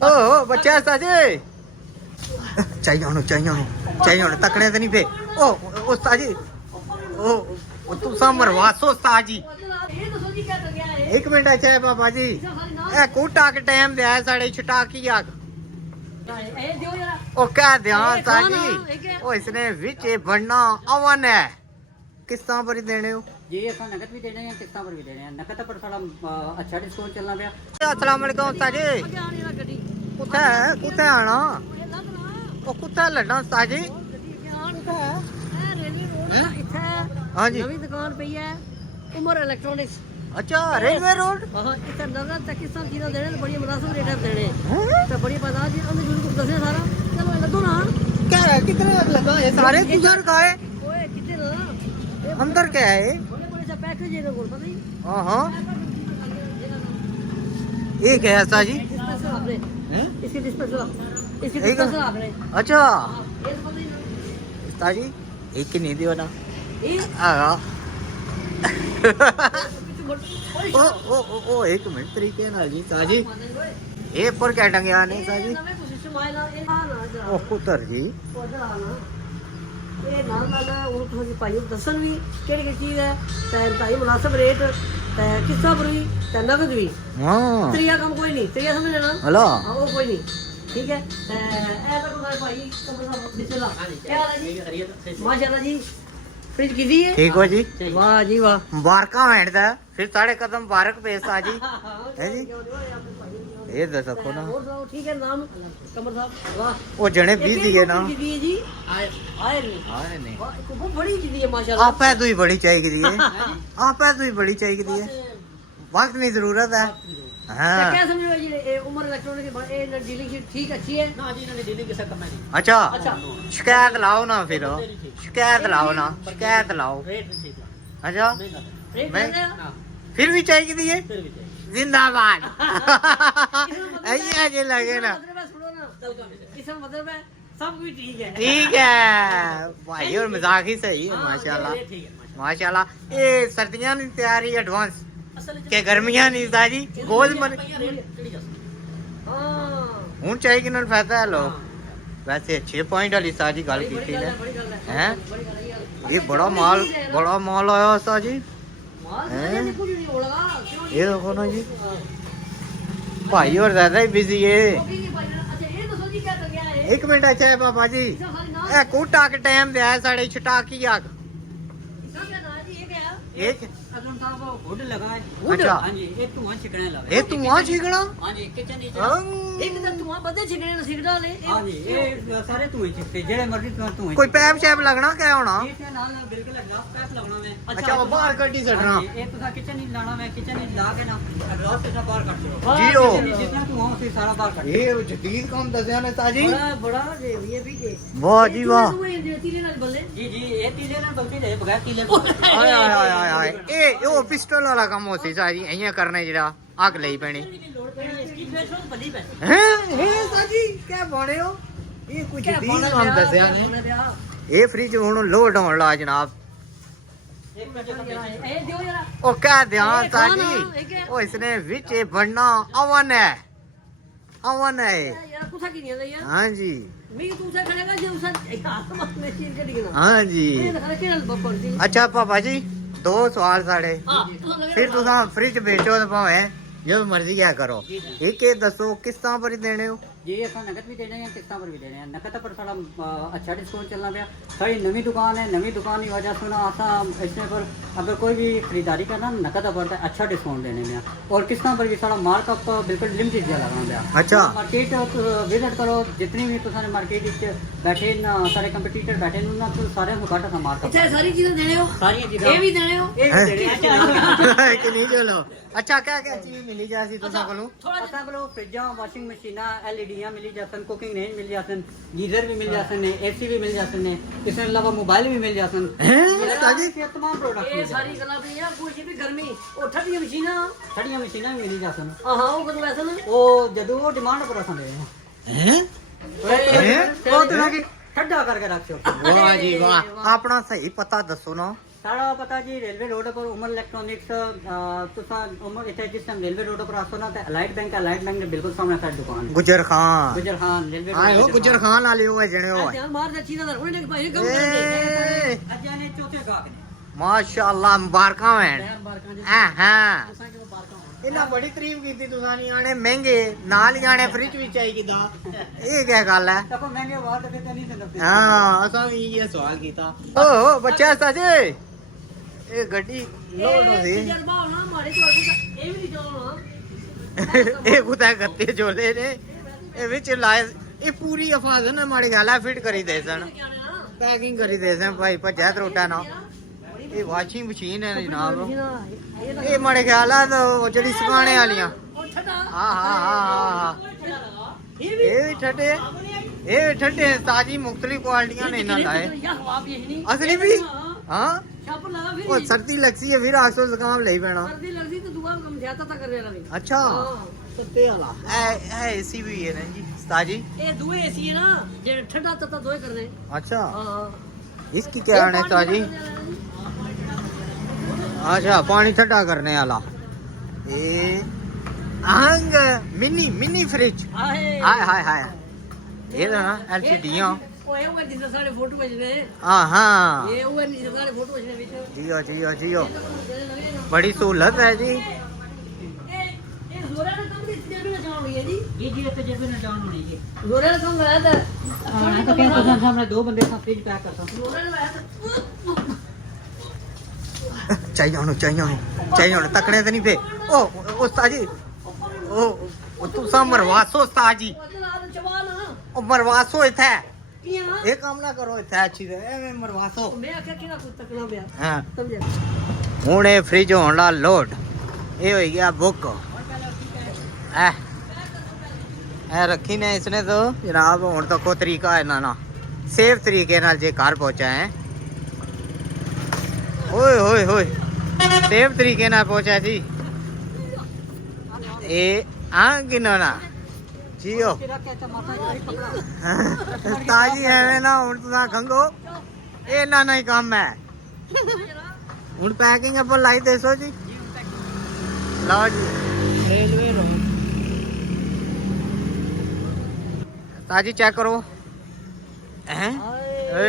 ਓ ਬੱਚਾ ਸਾਜੀ चाहिए तकड़े तो नहीं पे ओ उस्ताद जी ओ तू सा मरवासो उस्ताद जी एक मिनट अच्छा है बाबा जी ए कोटा के टाइम दे है साढ़े छटा की आग ओ कह दिया उस्ताद जी ओ इसने विच बनना अवन है किस तरह पर देने हो जी असा नकद भी देने हैं किस्तां पर भी देने हैं नकद पर थोड़ा अच्छा डिस्काउंट चलना पिया अस्सलाम वालेकुम उस्ताद जी कुत्ते आना ओ कुत्ते लड़ना उस्ताद जी हाँ जी नवी दुकान पई है उमर इलेक्ट्रॉनिक्स अच्छा रेलवे रोड हां इधर नगर पाकिस्तान चीज़ देने तो बड़ी मुनासिब रेट पे देने तो बड़ी बाजार जी अंदर जुल को दसे सारा चलो लगो ना क्या है कितने लगा ये सारे गुजर का है ओए कितने ना अंदर क्या है बड़े बड़े सा पैकेज है को पता नहीं हां हां ये क्या है ऐसा जी डिस्पेंसर आपने इसकी डिस्पेंसर इसकी एक- डिस्पेंसर आपने अच्छा ये तो पता ही ना उस्ताद जी एक ही नहीं दियो ना ये आगा ओए ओ ओ ओ एक मिनट तरीके ना जी उस्ताद जी ये पर क्या टंगया नहीं उस्ताद जी नवे को सिस्टम आया ना ये ना जरा ओ पुत्र जी ਉਧਰ ਆਣਾ ਇਹ ਨਾਲ ਉਹ ਤੁਸੀਂ ਭਾਈ ਦੱਸਣ ਵੀ ਕਿਹੜੀ ਕਿਹੜੀ ਚੀਜ਼ ਹੈ ਤੇ ਭਾਈ ਮੁਨਾਸਬ ਰੇਟ ਤੇ ਕਿਸਾ ਪਰ ਵੀ ਤੇ ਨਗਦ ਵੀ हां ਤਰੀਆ ਕੰਮ ਕੋਈ ਨਹੀਂ ਤਰੀਆ ਸਮਝ ਲੈਣਾ हेलो ਹਾਂ ਉਹ ਕੋਈ ਨਹੀਂ ਠੀਕ ਹੈ ਤੇ ਇਹ ਤਾਂ ਕੋਈ ਭਾਈ ਕਮਰਾ ਬਿਸਲਾ ਕੀ ਹਾਲ ਹੈ ਜੀ ਮਾਸ਼ਾਅੱਲਾ ਜੀ ਫ੍ਰਿਜ ਕਿਦੀ ਹੈ ठीक हो जी ਵਾਹ ਜੀ ਵਾਹ मुबारक वेंदा फिर साढ़े कदम मुबारक पेश आ जी है जी ये दस सको ना ਹੋਰ ਸੁਣਾਓ ਠੀਕ ਹੈ ਨਾਮ ਕਮਰ ਸਾਹਿਬ ਵਾਹ वो जने बिजी है ना ਕਿਦੀ ਹੈ ਜੀ ਆਏ ਨਹੀਂ हां नहीं ਵਾਹ ਇੱਕ ਬਹੁਤ ਬੜੀ ਕਿਦੀ ਹੈ ਮਾਸ਼ਾਅੱਲਾ आप है तो ही बड़ी चाहिए दी है आप है तो ही बड़ी चाहिए दी है वक्त नहीं जरूरत है क्या हाँ क्या समझ रहे हो ये उमर इलेक्ट्रॉनिक के ये डीलिंग शीट ठीक अच्छी है ना जी इन्होंने डीलिंग के साथ करना नहीं अच्छा अच्छा शिकायत लाओ ना फिर शिकायत लाओ ना शिकायत लाओ रेट नहीं ठीक अच्छा नहीं ना रेट मैं- कर रहे हो ना फिर भी चाहिए दी है फिर भी चाहिए जिंदाबाद ऐसे लगे ना मतलब है सुनो ना इसका मतलब है सब कुछ ठीक है ठीक है भाई और मजाक ही सही है हाँ, माशाल्लाह ये ठीक है माशाल्लाह ये सर्दियां की तैयारी एडवांस असल के गर्मियां नहीं ताजी गोल मन रेट चली जा सकती हां हूं चाहिए कि ना फायदा है लो वैसे अच्छे पॉइंट वाली साजी गल की थी ना बड़ी गल है हैं बड़ी गल है यार ये बड़ा माल आया साजी माल हैं? नहीं कुछ नहीं होगा क्यों ये देखो ना जी भाई और ज्यादा ही बिजी है अच्छा ये तो सोची क्या कर गया है एक मिनट अच्छा है बाबा जी इसका खाली नाम ए कोटा के टाइम दे है साढ़े छटा की आग इसका क्या नाम है जी ये क्या है एक अगर साहब हुड लगा है अच्छा। हां जी एक तो वहां छिकने लगा ये तू वहां सीखना हां जी किचन नीचे एक तो तुम बदे छिकने ना सीख डाले हां जी ये सारे तू ही छिकते जेड़े मर्जी तू ही कोई पैप शैप लगना क्या होना ये से नाल नाल बिल्कुल एग्जॉस्ट पैप लगना है अच्छा वो बाहर कटी सड़ना हाँ जी, एक तो किचन ही लाना मैं किचन ही ला के ना एग्जॉस्ट से बाहर काट दो जी ओ जितना तू वहां से सारा बाहर काट ये जदीद काम दसिया ने ताजी बड़ा बड़ा ये भी जे वाह जी वाह तीले नाल बल्ले जी जी ये तीले ना बल्कि दे बगैर तीले आय आय आय आय आय ए ओ पिस्टल वाला काम होसी सारी इयां करने जेड़ा आग लई पैनी इसकी फेसबुक बड़ी पे हैं साजी क्या बने हो ये कुछ जदीद काम दसिया ने ये फ्रिज हुन लोड होण ला जनाब एक मिनट ए दियो जरा ओ कह दिया ये कौन है? ताजी ये ओ इसने विच बनना अवन है अवन है यार कुछ की नहीं है यार हाँ जी मैं तू से खड़ेगा जो उसे एक हाथ में चीर के दिखना हाँ जी ये खड़े के बब्बर दी अच्छा पापा जी दो सवाल साढ़े हां फिर तुसा फ्रिज बेचो तो भावें जो मर्जी क्या करो एक ये दसो किस तरह पर ही देने हो जी असा नकद भी देने हैं किस्तां पर भी देने हैं नकद पर थोड़ा अच्छा डिस्काउंट चलना पिया सारी नवी दुकान है नवी दुकान की वजह से ना आसा इसमें पर अगर कोई भी खरीदारी करना नकद पर तो अच्छा डिस्काउंट देने में और किस्तां पर भी सारा मार्कअप बिल्कुल लिमिटेड दिया लगाना पिया अच्छा मार्केट विजिट करो जितनी भी तुसाने मार्केट बैठे ना सारे कंपटीटर बैठे ना तो सारे को घट सा मार्कअप अच्छा सारी चीजें देने हो सारी ये चीजें भी देने हो ये भी देने हैं। कि नहीं चलो अच्छा क्या क्या चीज मिली जासी तुसा कोलो थोड़ा असा कोलो फ्रिजां वाशिंग मशीना एलईडीयां मिली जासन कुकिंग रेंज मिल जासन गीजर भी मिल जासन ने एसी भी मिल जासन ने इसके अलावा मोबाइल भी मिल जासन हैं साजी ये तमाम प्रोडक्ट ये मिल सारी गला पे यार कुछ भी गर्मी ओ ठंडी मशीना खड़ियां मशीनां भी मिली जासन हां वो कदों ऐसा ना ओ जदों वो डिमांड पर असां दे हैं हैं? वो तो ना कि ठंडा करके रख छो वाह जी वाह अपना सही पता दसो ना सारा पता जी रेलवे रोड पर उमर इलेक्ट्रॉनिक्स तुसा उमर इथे जिस टाइम रेलवे रोड पर आसो ना ते अलाइट बैंक ने बिल्कुल सामने साडी दुकान गुजर खान गुजर खान रेलवे आए हो गुजर खान वाले हो जने हो ਜਾਨ ਮਾਰ ਦੇ ਚੀਜ਼ਾਂ ਦਾ ਉਹਨੇ ਭਾਈ ਕੰਮ ਕਰਦੇ अज्जा ने चौथे गाहक ने माशाअल्लाह मुबारकां हैं पैर बारकां जी हां तुसा के मुबारकां ਇਹਨਾਂ ਬੜੀ ਤਾਰੀਫ ਕੀਤੀ ਤੁਸੀਂ ਨਹੀਂ ਆਣੇ ਮਹਿੰਗੇ ਨਾਲ ਹੀ ਆਣੇ ਫ੍ਰਿਜ ਵਿੱਚ ਆਈ ਕਿਦਾ ਇਹ ਕੀ ਗੱਲ ਹੈ देखो महंगे बात है तो नहीं देते ਹਾਂ ਅਸਾਂ ਵੀ ਇਹ ਸਵਾਲ ਕੀਤਾ ਓ ਬੱਚਾ ਸਾਜੇ ਇਹ ਗੱਡੀ ਲੋਡ ਹੁੰਦੀ ਤਜਰਬਾ ਹੋਣਾ ਮਾਰੇ ਤੋਂ ਇਹ ਵੀ ਨਹੀਂ ਜਾਣਾ ਇਹ ਕੁੱਤਾ ਗੱਤੇ ਝੋਲੇ ਨੇ ਇਹ ਵਿੱਚ ਲਾਏ ਇਹ ਪੂਰੀ ਅਫਾਜ਼ ਨਾ ਮਾੜੀ ਗੱਲ ਹੈ ਫਿਟ ਕਰੀ ਦੇ ਸਨ ਪੈਕਿੰਗ ਕਰੀ ਦੇ ਸਨ ਭਾਈ ਭੱਜਾ ਤਰੋਟਾ ਨਾ ਇਹ ਵਾਸ਼ਿੰਗ ਮਸ਼ੀਨ ਹੈ ਜਨਾਬ ਇਹ ਮਾੜੇ ਖਿਆਲ ਆ ਉਹ ਜਿਹੜੀ ਸੁਕਾਣੇ ਵਾਲੀਆਂ ਹਾਂ ਹਾਂ ਹਾਂ ਇਹ ਵੀ ਠੱਡੇ ਤਾਜੀ ਮੁxtਲਿਫ ਕੁਆਲਿਟੀਆਂ ਨੇ ਇਹਨਾਂ ਲਾਏ असली भी हाँ ਉਹ ਸਰਦੀ ਲੱਗਦੀ ਹੈ ਫਿਰ ਆਸੋ ਜ਼ੁਕਾਮ ਲਈ ਪੈਣਾ ਸਰਦੀ ਲੱਗਦੀ ਤੇ ਦੁਬਾਰਾ ਕੰਮ ਜ਼ਿਆਦਾ ਤਾਂ ਕਰ ਰਿਹਾ ਵੀ ਅੱਛਾ ਸੁੱਤੇ ਵਾਲਾ ਇਹ ਏਸੀ ਵੀ ਹੈ ਨਾ ਜੀ ਤਾਜੀ ਇਹ ਦੂਏ ਏਸੀ ਹੈ ਨਾ ਜਿਹੜੇ ਠੰਡਾ ਤੱਤਾ ਦੋਏ ਕਰਦੇ अच्छा ਹਾਂ इसकी क्या है ताजी अच्छा पानी ठंडा करने वाला ये आंग मिनी फ्रिज ਆਹੇ हाय हाय हाय ये ना एलसीडीयां ਓਏ ਉਹ ਜਿੱਦਾਂ ਸਾਡੇ ਫੋਟੋ ਭੇਜਨੇ हाँ हाँ ਇਹ ਉਹ ਨਹੀਂ ਸਾਡੇ ਫੋਟੋ ਭੇਜਨੇ ਵਿੱਚ जियो जियो जियो बड़ी सहूलत है जी ਇਹ ਜ਼ੋਰਾ ਦਾ ਕੰਮ ਇਸ ਜਗ੍ਹਾ ਵਿੱਚ ਜਾਣ ਲਈ ਹੈ ਜੀ ये जी तो जब ना जान होनी है ਜ਼ੋਰਾ ਦਾ ਕੰਮ ਹੈ ਤਾਂ हां तो क्या तुसा सामने दो बंदे साथ फ्रिज पैक करता ਜ਼ੋਰਾ ਦਾ ਹੈ ਤਾਂ चाहिए होने तकने तो नहीं पे ओ उस्ताद जी ओ तुसा मरवासो उस्ताद जी ਉਹ ਜਨਾਬ ਜਵਾਨ ओ मरवासो इथे ਕੀ ਆ ये काम ना करो इथे अच्छी दे एवें मरवासो ਮੈਂ ਆਖਿਆ ਕਿਹੜਾ ਕੁਝ ਤੱਕਣਾ ਪਿਆ हां ਸਮਝਿਆ ਹੁਣ ਇਹ ਫ੍ਰਿਜ ਹੋਣ ਲਾ ਲੋਡ ਇਹ ਹੋਈ ਗਿਆ ਬੁੱਕ ਐ ਰੱਖੀ ਨੇ ਇਸਨੇ ਤਾਂ ਜਨਾਬ ਹੁਣ ਤਾਂ ਕੋਈ ਤਰੀਕਾ ਇਹਨਾਂ ਨਾਲ ਸੇਫ ਤਰੀਕੇ ਨਾਲ ਜੇ ਘਰ ਪਹੁੰਚਾ ਹੈ ਓਏ ਹੋਏ ਹੋਏ ਸੇਫ ਤਰੀਕੇ ਨਾਲ ਪਹੁੰਚਾ ਜੀ ਇਹ ਆ ਕਿਨੋਨਾ ਜੀਓ तेरा क्या माथा जारी पकड़ा ਤਾਜੀ ਐਵੇਂ ਨਾ ਹੁਣ ਤੁਸੀਂ ਖੰਗੋ ਇਹ ਨਾ ਨਹੀਂ ਕੰਮ ਹੈ ਹੁਣ ਪੈਕਿੰਗ ਆਪਾਂ ਲਾਈ ਦੇਸੋ ਜੀ ਲਓ ਜੀ रेलवे रोड ਤਾਜੀ ਚੈੱਕ ਕਰੋ हैं ए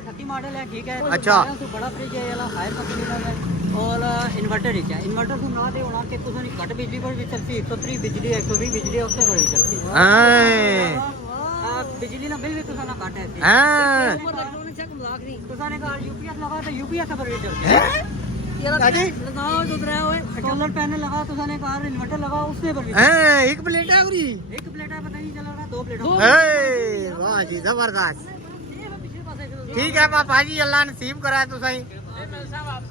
थर्टी मॉडल है ठीक है अच्छा। तो बड़ा फ्रिज है वाला हायर कंपनी का है और इन्वर्टर ही है इन्वर्टर तो ना दे होना कि कुछ नहीं घट बिजली पर भी चलती 103 बिजली 120 बिजली उससे पर भी चलती हैं बिजली ना बिल भी तुसा ना घट है हैं ਇਲੈਕਟ੍ਰੋਨਿਕ ਚੈੱਕ ਮਜ਼ਾਕ ਨਹੀਂ तुसा ने कहा यूपीएस लगा तो यूपीएस पर भी चलती है ताजी ਲਗਾਓ ਦੁਦਰਾ ਓਏ सोलर पैनल लगा तुसा ने कहा इन्वर्टर लगा उसमें पर भी हैं एक प्लेट है पूरी एक प्लेट है पता नहीं चल रहा दो प्लेट ए वाह जी जबरदस्त ठीक है पापा जी अल्लाह नसीब कराए तुसाई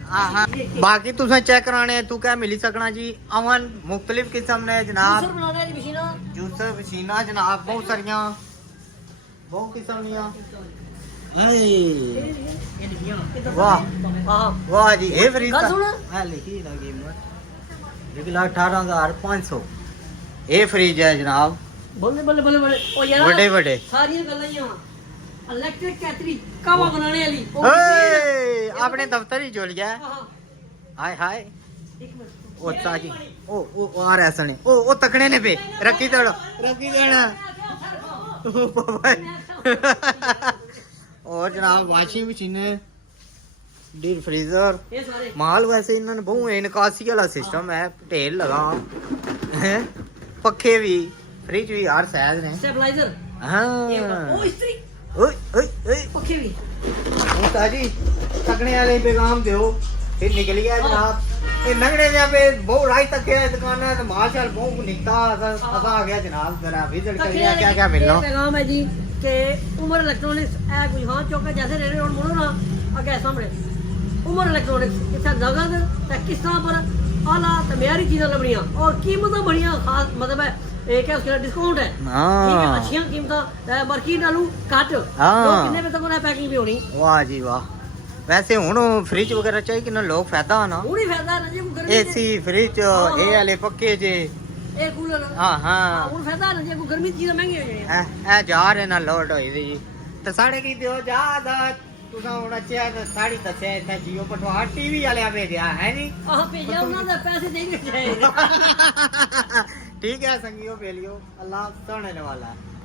हाँ हाँ बाकी तुसें चेक कराने तू क्या मिली सकना जी अवन मुख्तलिफ किस्म ने जनाब ਸਰ ਬਣਾਉਣਾ ਦੀ ਮਸ਼ੀਨ जूसर मशीना जनाब बहुत सारिया बहुत किस्म दियां वाह ਹਾਂ वाह जी ये फ्रिज ਗੱਲ ਸੁਣ। है लिखी ना कीमत 1,18,500 ये फ्रिज है जनाब ਬੱਲੇ ਬੱਲੇ ਬੱਲੇ ਬੱਲੇ ਉਹ ਯਾਰ बड़े बड़े ਸਾਰੀਆਂ ਗੱਲਾਂ ਹੀ ਆ ਇਲੈਕਟ੍ਰਿਕ ਕੈਤਰੀ ਕਾਵਾ ਬਣਾਉਣੇ ਵਾਲੀ ਉਹ ओए अपने दफ्तर ही जुल गया ਹਾਂ हाय हाय ਇੱਕ ਮਿੰਟ ओ ताजी ओ आ रहा सने ओ तकड़े ने पे रखी देना ओ बाबा और जनाब वाशिंग मशीन डीप फ्रीजर ਇਹ ਸਾਰੇ माल वैसे इन्होंने बहुत इनकासी वाला सिस्टम है ढेर लगा है पखे भी फ्रिज भी हर साइज ने ਸਟੈਬਲਾਈਜ਼ਰ हाँ ਉਹ ਇਸਤਰੀ ओए ओए ओए ਪੱਖੇ ਵੀ ताजी तकने वाले पैगाम दो फिर निकल गया जनाब ये नगड़े जहाँ पे बहुत रात तक है दुकान है तो माशाल बहुत निकता असा आ गया जनाब जरा विजिट करिए क्या क्या मिलना ਪੈਗਾਮ ਹੈ ਜੀ ਕਿ ਉਮਰ ਇਲੈਕਟ੍ਰੋਨਿਕਸ ਇਹ ਕੁਝ ਹਾਂ ਚੌਕੇ ਜੈਸੇ ਰੇੜੇ ਰੋਡ ਮੁੜੋ ਨਾ ਅੱਗੇ ਸਾਹਮਣੇ ਉਮਰ ਇਲੈਕਟ੍ਰੋਨਿਕਸ ਇੱਥੇ ਨਗਦ ਤੇ ਕਿਸ਼ਤਾਂ ਪਰ ਆਲਾ ਤੇ ਮਿਆਰੀ ਚੀਜ਼ਾਂ ਲੱਭਣੀਆਂ ਔਰ ਕੀਮਤਾਂ ਬੜੀਆਂ ਖਾਸ ਮਤਲਬ ਹੈ ਇਹ ਕਿ ਉਸका डिस्काउंट है ठीक है हाँ अच्छी कीमत मार्केट नालू काट हाँ। तो कितने पे तक उन्हें पैकिंग भी होनी वाह जी वाह वैसे हुन फ्रिज वगैरह चाहिए कि ना लोग फायदा होना पूरी फायदा है ना जी को गर्मी एसी फ्रिज ए वाले पक्के जे ए कूलर हाँ हाँ ਹੁਣ फायदा है ना जी को गर्मी चीज़ महंगी हो जानी है ए जा रहे ना लोड होई दी जी ते साढ़े की दियो इजाजत ਤੁਸੀਂ ਹੁਣ ਅੱਛਾ ਸਾੜੀ ਦੱਸਿਆ ਇੱਥੇ ਜੀਓ ਪਟਵਾ ਟੀਵੀ ਵਾਲਿਆਂ ਭੇਜਿਆ ਹੈ ਨਹੀਂ ਆਹ ਭੇਜਿਆ ਉਹਨਾਂ ਦੇ ਪੈਸੇ ਦੇ ਕੇ ਜਾਏ ठीक है संगियो बेलियो अल्लाह सुनने वाला है।